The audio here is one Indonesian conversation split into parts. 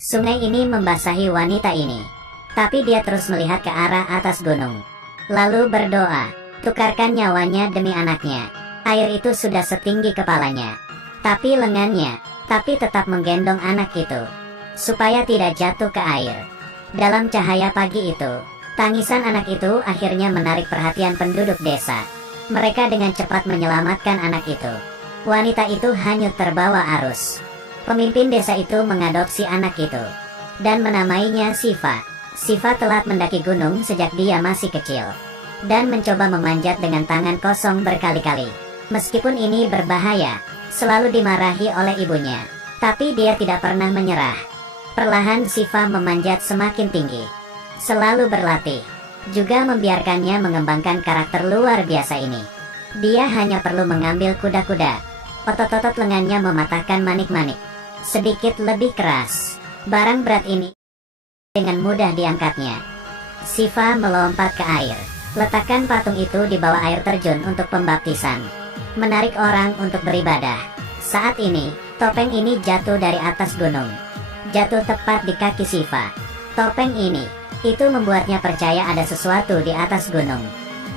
Sungai ini membasahi wanita ini. Tapi dia terus melihat ke arah atas gunung. Lalu berdoa, tukarkan nyawanya demi anaknya. Air itu sudah setinggi kepalanya. Tapi lengannya, tapi tetap menggendong anak itu. Supaya tidak jatuh ke air. Dalam cahaya pagi itu, tangisan anak itu akhirnya menarik perhatian penduduk desa. Mereka dengan cepat menyelamatkan anak itu. Wanita itu hanyut terbawa arus. Pemimpin desa itu mengadopsi anak itu. Dan menamainya Siva. Siva telah mendaki gunung sejak dia masih kecil. Dan mencoba memanjat dengan tangan kosong berkali-kali. Meskipun ini berbahaya, selalu dimarahi oleh ibunya. Tapi dia tidak pernah menyerah. Perlahan Siva memanjat semakin tinggi. Selalu berlatih. Juga membiarkannya mengembangkan karakter luar biasa ini. Dia hanya perlu mengambil kuda-kuda. Otot-otot lengannya mematahkan manik-manik. Sedikit lebih keras. Barang berat ini dengan mudah diangkatnya. Siva melompat ke air. Letakkan patung itu di bawah air terjun untuk pembaptisan. Menarik orang untuk beribadah. Saat ini, topeng ini jatuh dari atas gunung. Jatuh tepat di kaki Siva. Topeng ini, itu membuatnya percaya ada sesuatu di atas gunung.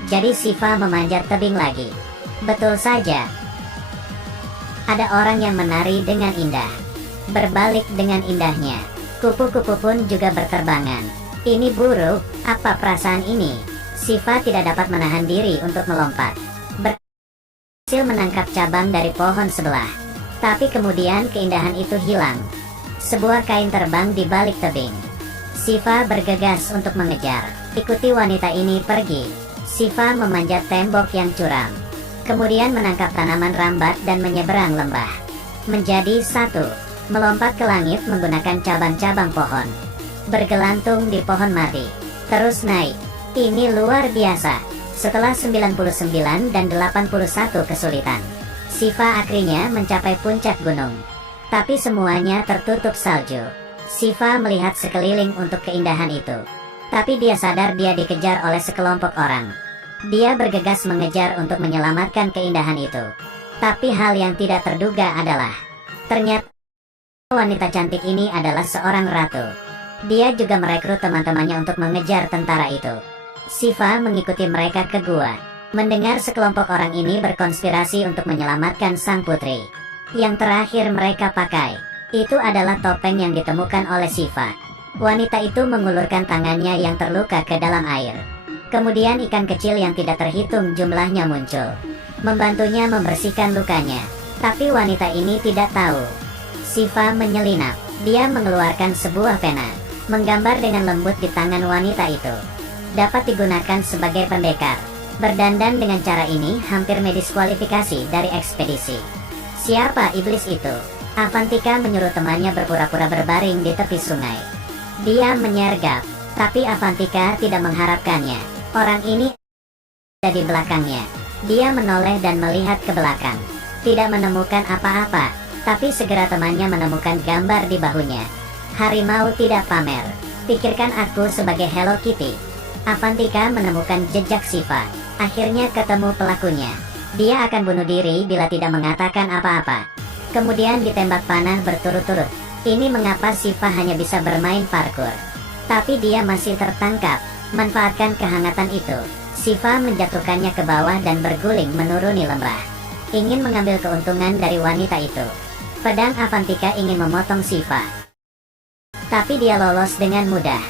Jadi Siva memanjat tebing lagi. Betul saja. Ada orang yang menari dengan indah. Berbalik dengan indahnya. Kupu-kupu pun juga berterbangan. Ini buruk, apa perasaan ini? Siva tidak dapat menahan diri untuk melompat. Berhasil menangkap cabang dari pohon sebelah. Tapi kemudian keindahan itu hilang. Sebuah kain terbang di balik tebing. Siva bergegas untuk mengejar. Ikuti wanita ini pergi. Siva memanjat tembok yang curam. Kemudian menangkap tanaman rambat dan menyeberang lembah. Menjadi satu. Melompat ke langit menggunakan cabang-cabang pohon. Bergelantung di pohon mati. Terus naik. Ini luar biasa. Setelah 99 dan 81 kesulitan, Siva akhirnya mencapai puncak gunung. Tapi semuanya tertutup salju. Siva melihat sekeliling untuk keindahan itu. Tapi dia sadar dia dikejar oleh sekelompok orang. Dia bergegas mengejar untuk menyelamatkan keindahan itu. Tapi hal yang tidak terduga adalah, ternyata wanita cantik ini adalah seorang ratu. Dia juga merekrut teman-temannya untuk mengejar tentara itu. Siva mengikuti mereka ke gua. Mendengar sekelompok orang ini berkonspirasi untuk menyelamatkan sang putri. Yang terakhir mereka pakai, itu adalah topeng yang ditemukan oleh Siva. Wanita itu mengulurkan tangannya yang terluka ke dalam air. Kemudian ikan kecil yang tidak terhitung jumlahnya muncul. Membantunya membersihkan lukanya. Tapi wanita ini tidak tahu. Siva menyelinap. Dia mengeluarkan sebuah pena. Menggambar dengan lembut di tangan wanita itu. Dapat digunakan sebagai pendekar. Berdandan dengan cara ini hampir mendiskualifikasi dari ekspedisi. Siapa iblis itu? Avantika menyuruh temannya berpura-pura berbaring di tepi sungai. Dia menyergap, tapi Avantika tidak mengharapkannya. Orang ini ada di belakangnya. Dia menoleh dan melihat ke belakang. Tidak menemukan apa-apa, tapi segera temannya menemukan gambar di bahunya. Harimau tidak pamer. Pikirkan aku sebagai Hello Kitty. Avantika menemukan jejak Siva. Akhirnya ketemu pelakunya. Dia akan bunuh diri bila tidak mengatakan apa-apa. Kemudian ditembak panah berturut-turut. Ini mengapa Siva hanya bisa bermain parkour. Tapi dia masih tertangkap. Manfaatkan kehangatan itu. Siva menjatuhkannya ke bawah dan berguling menuruni lembah. Ingin mengambil keuntungan dari wanita itu. Pedang Avantika ingin memotong Siva. Tapi dia lolos dengan mudah.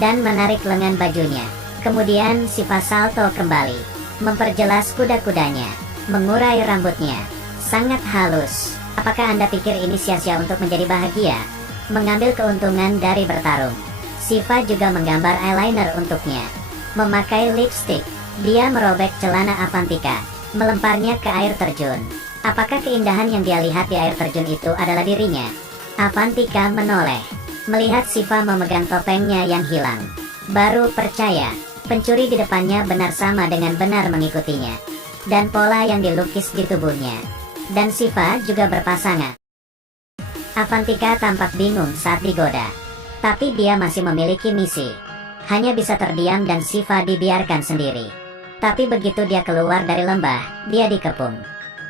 Dan menarik lengan bajunya. Kemudian Siva salto kembali. Memperjelas kuda-kudanya. Mengurai rambutnya. Sangat halus. Apakah Anda pikir ini sia-sia untuk menjadi bahagia? Mengambil keuntungan dari bertarung. Siva juga menggambar eyeliner untuknya. Memakai lipstick. Dia merobek celana Avantika. Melemparnya ke air terjun. Apakah keindahan yang dia lihat di air terjun itu adalah dirinya? Avantika menoleh. Melihat Siva memegang topengnya yang hilang. Baru percaya. Pencuri di depannya benar sama dengan benar mengikutinya. Dan pola yang dilukis di tubuhnya. Dan Siva juga berpasangan. Avantika tampak bingung saat digoda. Tapi dia masih memiliki misi. Hanya bisa terdiam dan Siva dibiarkan sendiri. Tapi begitu dia keluar dari lembah, dia dikepung.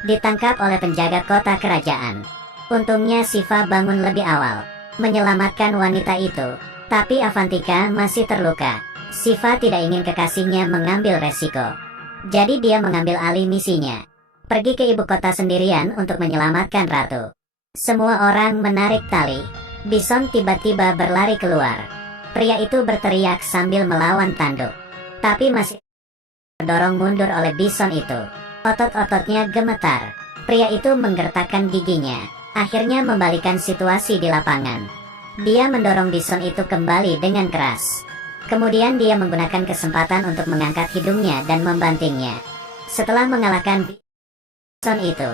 Ditangkap oleh penjaga kota kerajaan. Untungnya Siva bangun lebih awal. menyelamatkan wanita itu. Tapi Avantika masih terluka. Shiva tidak ingin kekasihnya mengambil resiko. Jadi dia mengambil alih misinya. Pergi ke ibu kota sendirian untuk menyelamatkan ratu. Semua orang menarik tali. Bison tiba-tiba berlari keluar. Pria itu berteriak sambil melawan tanduk. Tapi masih terdorong mundur oleh bison itu. Otot-ototnya gemetar. Pria itu menggertakkan giginya. Akhirnya membalikan situasi di lapangan. Dia mendorong bison itu kembali dengan keras. Kemudian dia menggunakan kesempatan untuk mengangkat hidungnya dan membantingnya. Setelah mengalahkan bison itu,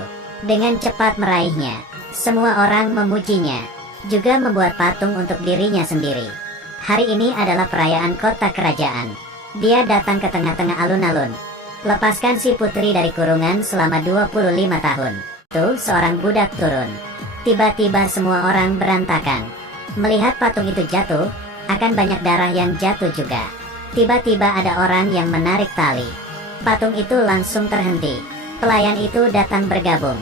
dengan cepat meraihnya, semua orang memujinya, juga membuat patung untuk dirinya sendiri. Hari ini adalah perayaan kota kerajaan. Dia datang ke tengah-tengah alun-alun. Lepaskan si putri dari kurungan selama 25 tahun. Tuh, seorang budak turun. Tiba-tiba semua orang berantakan. Melihat patung itu jatuh, akan banyak darah yang jatuh juga. Tiba-tiba ada orang yang menarik tali. Patung itu langsung terhenti. Pelayan itu datang bergabung.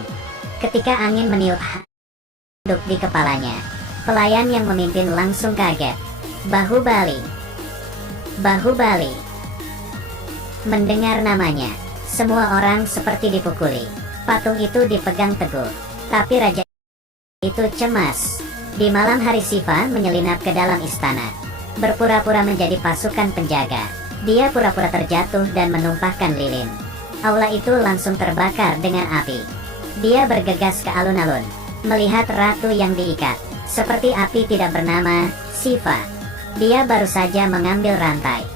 Ketika angin meniup handuk di kepalanya, pelayan yang memimpin langsung kaget. Bahubali. Bahubali. Mendengar namanya, semua orang seperti dipukuli. Patung itu dipegang teguh. Tapi raja itu cemas. Di malam hari Shiva menyelinap ke dalam istana. Berpura-pura menjadi pasukan penjaga. Dia pura-pura terjatuh dan menumpahkan lilin. Aula itu langsung terbakar dengan api. Dia bergegas ke alun-alun, melihat ratu yang diikat. Seperti api tidak bernama, Shiva. Dia baru saja mengambil rantai,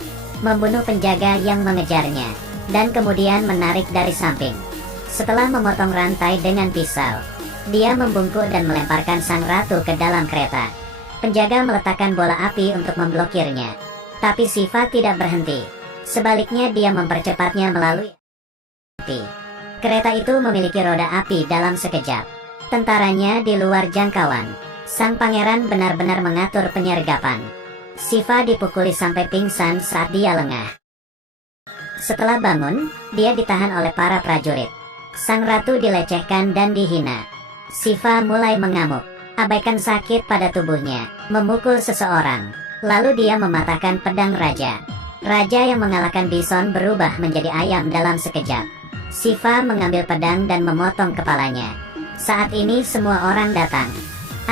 membunuh penjaga yang mengejarnya, dan kemudian menarik dari samping. Setelah memotong rantai dengan pisau, dia membungkuk dan melemparkan sang ratu ke dalam kereta. Penjaga meletakkan bola api untuk memblokirnya. Tapi Shiva tidak berhenti. Sebaliknya dia mempercepatnya melalui api. Kereta itu memiliki roda api dalam sekejap. Tentaranya di luar jangkauan. Sang pangeran benar-benar mengatur penyergapan. Shiva dipukuli sampai pingsan saat dia lengah. Setelah bangun, dia ditahan oleh para prajurit. Sang ratu dilecehkan dan dihina. Shiva mulai mengamuk, abaikan sakit pada tubuhnya, memukul seseorang. Lalu dia mematahkan pedang raja. Raja yang mengalahkan bison berubah menjadi ayam dalam sekejap. Shiva mengambil pedang dan memotong kepalanya. Saat ini semua orang datang.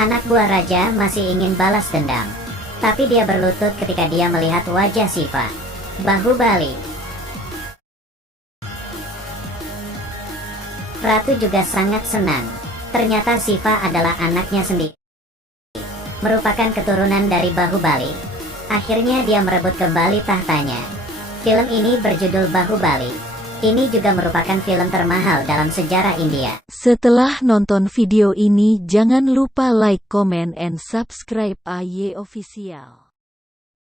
Anak buah raja masih ingin balas dendam. Tapi dia berlutut ketika dia melihat wajah Shiva. Bahubali. Ratu juga sangat senang. Ternyata Shiva adalah anaknya sendiri, merupakan keturunan dari Bahubali. Akhirnya dia merebut kembali tahtanya. Film ini berjudul Bahubali. Ini juga merupakan film termahal dalam sejarah India. Setelah nonton video ini jangan lupa like, comment, and subscribe AY Official.